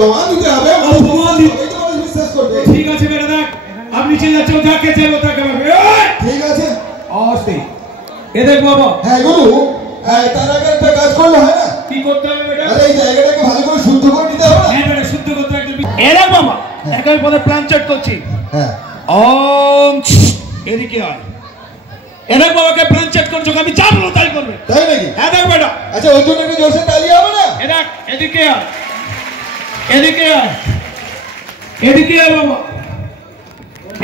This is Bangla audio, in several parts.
প্রমাণ দিতে হবে, প্রমাণ দিতে হবে, বিশ্বাস করবে। ঠিক আছে বেটা, দেখ আপনি চিল্লাচ্ছেন, যাকে চাইবো তাকে মারবে। ঠিক আছে, আস্তে এ দেখ বাবা। হ্যাঁ গুরু, তার আগে একটা কাজ করলে হয় না? কি করতে হবে বেটা? আরে এই জায়গাটাকে ভালো করে শুদ্ধ করে নিতে হবে না? হ্যাঁ বেটা, শুদ্ধ করতে একদম। এ দেখ বাবা, একের পরে প্ল্যান চেক করছি। হ্যাঁ, ওম এদিকে আয়। এ দেখ বাবাকে প্ল্যান চেক করছো, আমি যা বলবো তাই করবে। তাই নাকি? হ্যাঁ দেখ বেটা। আচ্ছা, ওই জন্য একটু জোরসে তালি হবে না? এ দেখ এদিকে আয়, এদিকে আয়, এদিকে আয় বাবা,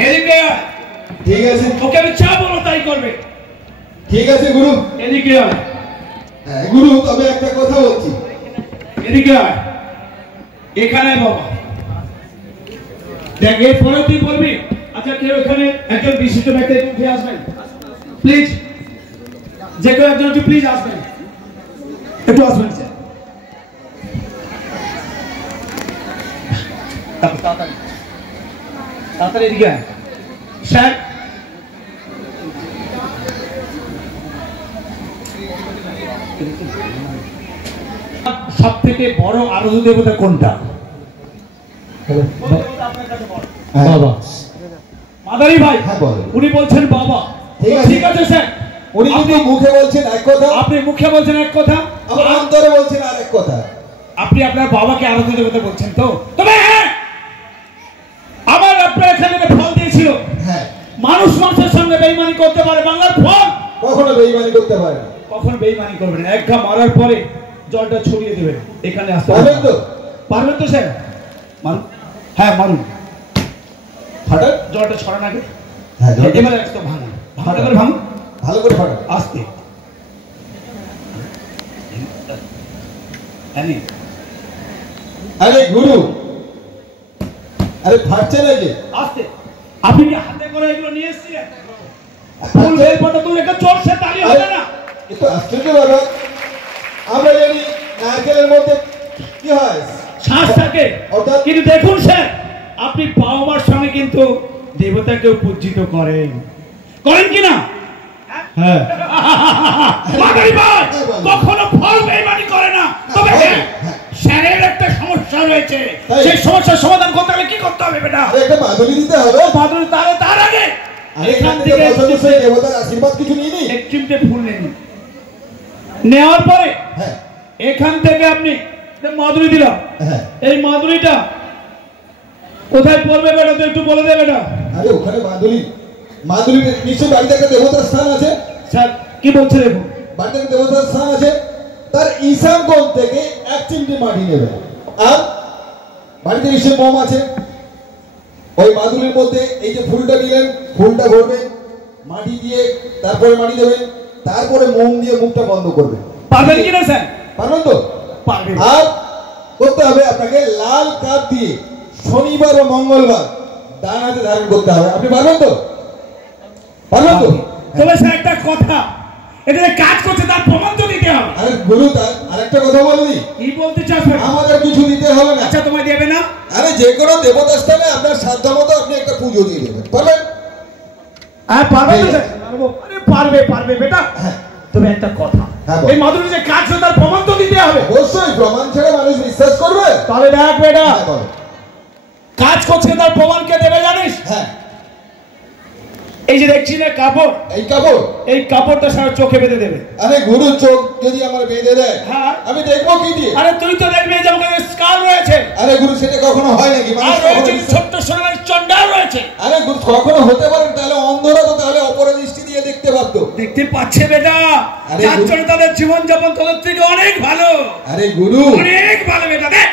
এদিকে আয়। ঠিক আছে, ওকে আমি যা বলবো তাই করবে। ঠিক আছে গুরু। এদিকে আয়, হ্যাঁ গুরু, তবে একটা কথা বলছি। এদিকে আয়, এখানে বাবা। দেখ এরপরে তুই বলবি। আচ্ছা, কেউ এখানে একজন বিশিষ্ট ব্যক্তি উঠে আসবেন প্লিজ, যে কেউ একজন একটু প্লিজ আসবেন, একটু আসবেন স্যার। তাড়াতাড়ি তাড়াতাড়ি এদিকে আয় স্যার। সব থেকে বড় আরাধ্য দেবতা কোনটা? বাবা। মাদারি ভাই, হ্যাঁ বল। উনি বলছেন বাবা। ঠিক আছে স্যার, উনি কিন্তু মুখে বলছেন এক কথা, আপনি মুখে বলছেন এক কথা, আবার অন্তরে বলছেন আরেক কথা। আপনি আপনার বাবাকে আরাধ্য দেবতা বলছেন তো? তবে হ্যাঁ, আমার আপনার এখানে ফল দিয়েছিল। হ্যাঁ, মানুষ মানুষের সঙ্গে বেইমানি করতে পারে, বাংলার ফল কখনো বেইমানি করতে পারে না। কখনো বেইমানি করবেন না। এক ঘা মারার পরে জলটা ছড়িয়ে দেবেন, এখানে আসতে পারবেন তো? পারবেন তো স্যার? মারুন, হ্যাঁ মারুন। ফাটান, জলটা ছড়ান আগে। হ্যাঁ এবারে একদম ভাঙুন, ভালো করে ভাঙুন, ভালো করে ফাটান। আস্তে। আরে গুরু, আরে ফাটছে নাকি? আস্তে। আপনি কি হাতে করে এগুলো নিয়ে এসেছিলেন? ফুল বেল পাতা তুলে একটা চড়ছে, তালি হবে না? একটু আশ্চর্য ব্যাপার। আমরা জানি নারকেলের মধ্যে কি হয়, শ্বাস থাকে। অর্থাৎ কিন্তু দেখুন স্যার, আপনি বাবা মার সঙ্গে কিন্তু দেবতাকেও পূজিত করেন, করেন কিনা? হ্যাঁ, মাদারি ভাই কখনো ফল বেইমানি করে না। তবে হ্যাঁ, স্যারের একটা সমস্যা রয়েছে, সেই সমস্যার সমাধান করতে হলে কি করতে হবে বেটা? আরে একটা মাদুলি দিতে হবে। মাদুরি তার আগে এখান থেকে দেবতার আশীর্বাদ কিছু নিয়ে নিই। এক চিমটে ফুল নিন, নেওয়ার পরে হ্যাঁ, এখান থেকে আপনি মাদুরি দিলাম, হ্যাঁ। এই মাদুরিটা কোথায় পড়বে বেটা? তো একটু বলে দে বেটা। আরে ওখানে মাদুলি, মাদুলি নিশ্চয় বাড়িতে একটা দেবতার স্থান আছে। স্যার কি বলছে দেখুন, বাড়িতে একটা দেবতার স্থান আছে, তার ঈশান কোণ থেকে এক চিমটি মাটি নেবে। আর বাড়িতে নিশ্চয় মোম আছে, ওই মাদুলির মধ্যে এই যে ফুলটা দিলেন, ফুলটা ভরবেন মাটি দিয়ে, তারপরে মাটি দেবেন, তারপরে মোম দিয়ে মুখটা বন্ধ করবেন। পারবেন কিনা স্যার? পারবেন তো? পারবেন। আর করতে হবে আপনাকে লাল কাপ দিয়ে শনিবার ও মঙ্গলবার ডান হাতে ধারণ করতে হবে। আপনি পারবেন তো? পারবেন তো? তবে স্যার একটা কথা, এটা যে কাজ করছে তার প্রমাণ তো দিতে হবে। আরে গুরু, তার আরেকটা কথা বলবি, কি বলতে চাস বেটা? আমাদের কিছু দিতে হবে না। আচ্ছা, তোমায় দেবে না? আরে যে কোনো দেবতা স্থানে আপনার সাধ্য মতো আপনি একটা পুজো দিয়ে দেবেন, পারবেন? হ্যাঁ পারবে তো স্যার? আরে পারবে পারবে বেটা। হ্যাঁ। তবে একটা কথা, হ্যাঁ, বল। এই মাদুরি যে কাজ তার প্রমাণ তো দিতে হবে। অবশ্যই, প্রমাণ ছাড়া মানুষ বিশ্বাস করবে? তাহলে দেখ বেটা, হ্যাঁ, বলো। কাজ করছে তার প্রমাণ কে দেবে জানিস? হ্যাঁ, এই যে দেখছি না কাপড়, এই কাপড়। এই কাপড়টা সারা চোখে বেঁধে দেবে। আরে গুরু, চোখ যদি আমার বেঁধে দেয়, হ্যাঁ। আমি দেখবো কি দিয়ে? আরে তুই তো দেখবি যে আমাদের স্কার রয়েছে, আরে গুরু, সেটা কখনো হয় নাকি? আর মানুষ রয়েছে কখনো- ছোট্ট সোনার চন্ডাল রয়েছে। আরে গুরু, কখনো হতে পারে, তাহলে অন্ধরা তো তাহলে অপর দৃষ্টি দিয়ে দেখতে পারতো। দেখতে পাচ্ছে বেটা, আরে যার জন্য তাদের জীবনযাপন তোদের থেকে অনেক ভালো, আরে গুরু, অনেক ভালো বেটা। দেখ